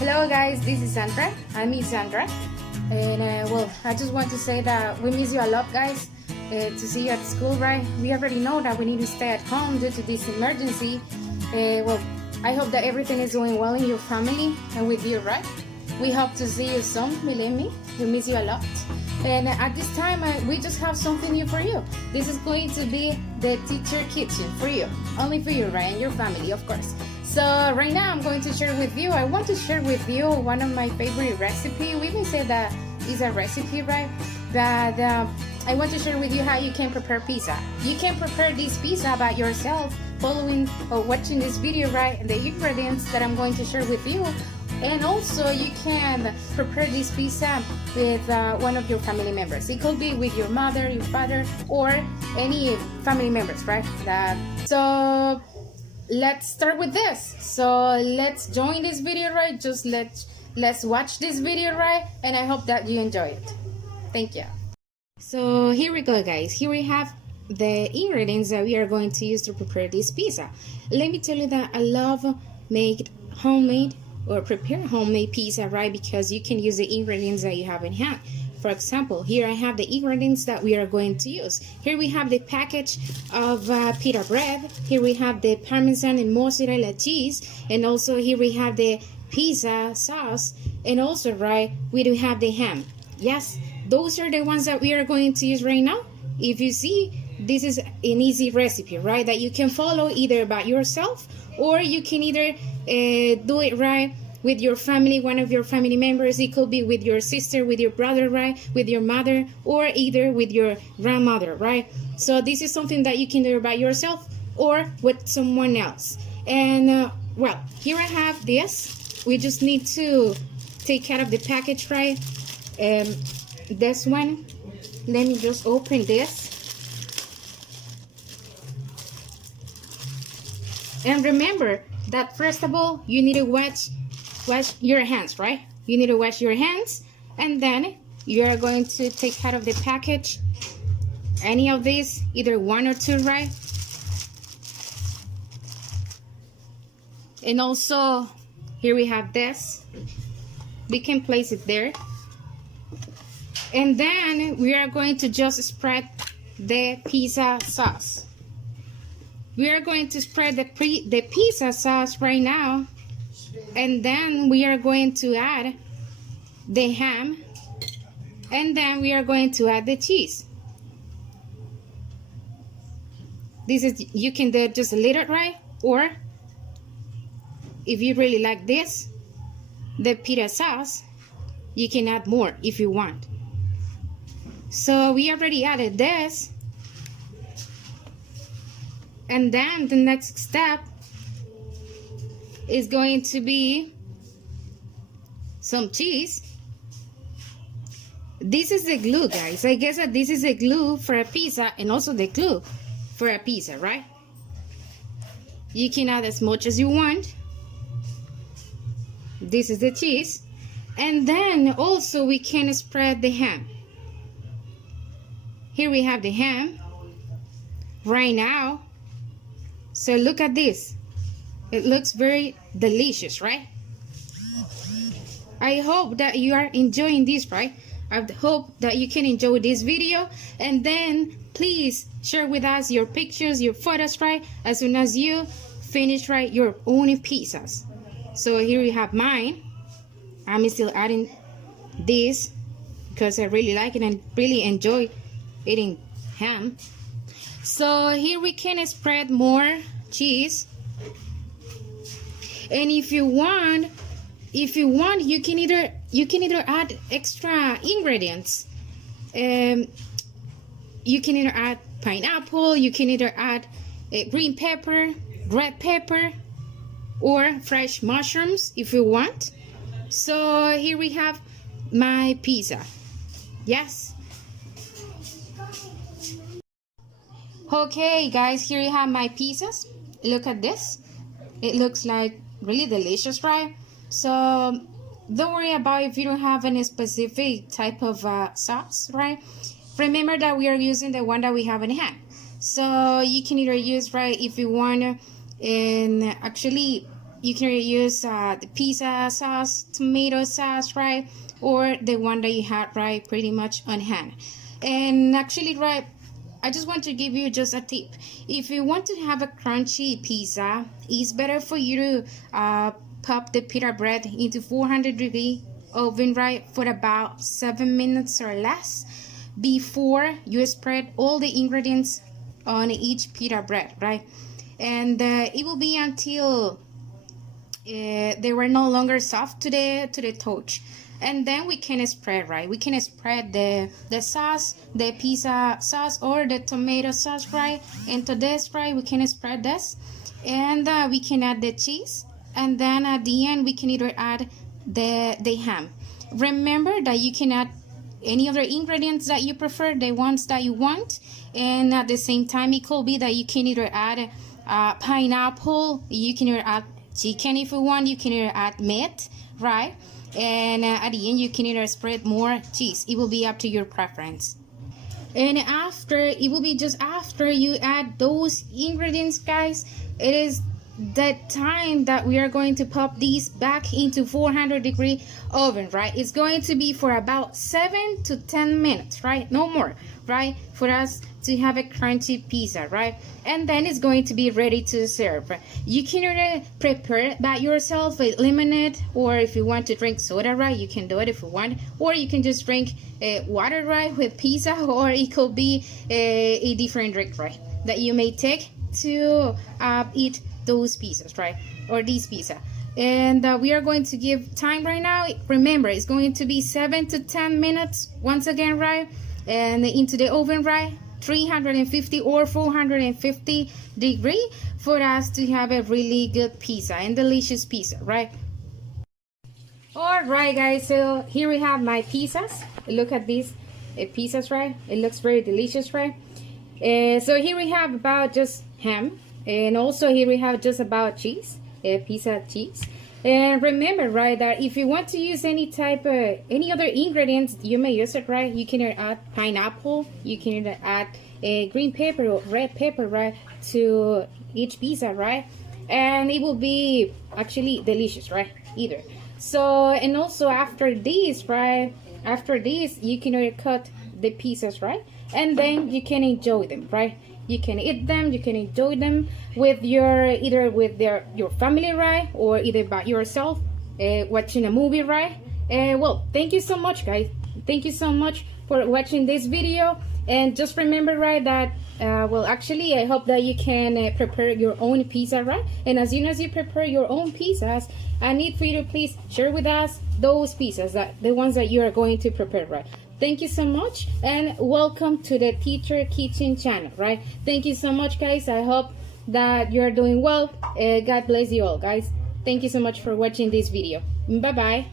Hello guys, this is Sandra. I'm Miss Sandra. And well, I just want to say that we miss you a lot, guys. To see you at school, right? We already know that we need to stay at home due to this emergency. Well, I hope that everything is going well in your family and with you, right? We hope to see you soon, believe me. We miss you a lot. And at this time, we just have something new for you. This is going to be the teacher kitchen for you. Only for you, right? And your family, of course. So right now I'm going to share with you, I want to share with you one of my favorite recipe. We may say that is a recipe, right? But I want to share with you how you can prepare pizza. You can prepare this pizza by yourself following or watching this video, right? And the ingredients that I'm going to share with you. And also you can prepare this pizza with one of your family members. It could be with your mother, your father, or any family members, right? So let's start with this. So let's join this video, right? Just let's watch this video, right? And I hope that you enjoy it. Thank you. So here we go, guys. Here we have the ingredients that we are going to use to prepare this pizza. Let me tell you that I love make homemade or prepare homemade pizza, right? Because you can use the ingredients that you have in hand. For example, here I have the ingredients that we are going to use. Here we have the package of pita bread. Here we have the Parmesan and mozzarella cheese. And also here we have the pizza sauce. And also, right, we do have the ham. Yes, those are the ones that we are going to use right now. If you see, this is an easy recipe, right, that you can follow either by yourself or you can either do it right with your family, one of your family members. It could be with your sister, with your brother, right, with your mother, or either with your grandmother, right? So this is something that you can do by yourself or with someone else. And well, here I have this. We just need to take out of the package, right? This one, let me just open this. And remember that first of all, you need to wash your hands, right? You need to wash your hands, and then you are going to take out of the package any of these, either one or two, right? And also here we have this. We can place it there, and then we are going to just spread the pizza sauce. We are going to spread the pizza sauce right now, and then we are going to add the ham, and then we are going to add the cheese. This is, you can do just a little, right? Or if you really like this, the pizza sauce, you can add more if you want. So we already added this. And then the next step is going to be some cheese. This is the glue, guys. I guess that this is the glue for a pizza and also the glue for a pizza, right? You can add as much as you want. This is the cheese. And then also we can spread the ham. Here we have the ham right now. So look at this. It looks very delicious, right? I hope that you are enjoying this, right? I hope that you can enjoy this video, and then please share with us your pictures, your photos, right? As soon as you finish, right, your own pizzas. So here we have mine. I'm still adding this because I really like it and really enjoy eating ham. So here we can spread more cheese, and if you want, you can either add extra ingredients. You can either add pineapple, you can either add green pepper, red pepper, or fresh mushrooms if you want. So here we have my pizza. Yes. Okay guys, here you have my pizzas. Look at this. It looks like really delicious, right? So don't worry about if you don't have any specific type of sauce, right? Remember that we are using the one that we have in hand. So you can either use, right, if you want, and actually you can use the pizza sauce, tomato sauce, right? Or the one that you had, right, pretty much on hand. And actually, right, I just want to give you just a tip. If you want to have a crunchy pizza, it's better for you to pop the pita bread into 400-degree oven, right, for about 7 minutes or less before you spread all the ingredients on each pita bread, right? And it will be until they were no longer soft to the touch. And then we can spread, right? We can spread the sauce, the pizza sauce or the tomato sauce, right? Into this, right? We can spread this, and we can add the cheese, and then at the end we can either add the ham. Remember that you can add any other ingredients that you prefer, the ones that you want, and at the same time it could be that you can either add pineapple, you can either add chicken if you want, you can either add meat, right? And at the end you can either spread more cheese. It will be up to your preference. And after, it will be just after you add those ingredients, guys, it is the time that we are going to pop these back into 400-degree oven, right? It's going to be for about 7 to 10 minutes, right? No more, right? For us to have a crunchy pizza, right? And then it's going to be ready to serve. You can either prepare that yourself with lemonade, or if you want to drink soda, right, you can do it if you want, or you can just drink water, right, with pizza, or it could be a different drink, right, that you may take to eat those pizzas, right, or this pizza. And we are going to give time right now. Remember, it's going to be 7 to 10 minutes once again, right, and into the oven, right, 350 or 450 degree, for us to have a really good pizza and delicious pizza, right? All right, guys, so here we have my pizzas. Look at these pizzas, right? It looks very delicious, right? So here we have about just ham, and also here we have just about cheese, pizza cheese. And remember, right, that if you want to use any type of any other ingredients, you may use it, right? You can add pineapple, you can add a green pepper or red pepper, right, to each pizza, right? And it will be actually delicious, right? Either. So, and also after this, right, after this you can cut the pieces, right, and then you can enjoy them, right? You can eat them, you can enjoy them with your, either with your family, right, or either by yourself, watching a movie, right? Well, thank you so much, guys. Thank you so much for watching this video. And just remember, right, that well, actually, I hope that you can prepare your own pizza, right? And as soon as you prepare your own pizzas, I need for you to please share with us those pizzas, that the ones that you are going to prepare, right? Thank you so much, and welcome to the Teacher Kitchen channel, right? Thank you so much, guys. I hope that you're doing well. God bless you all, guys. Thank you so much for watching this video. Bye-bye.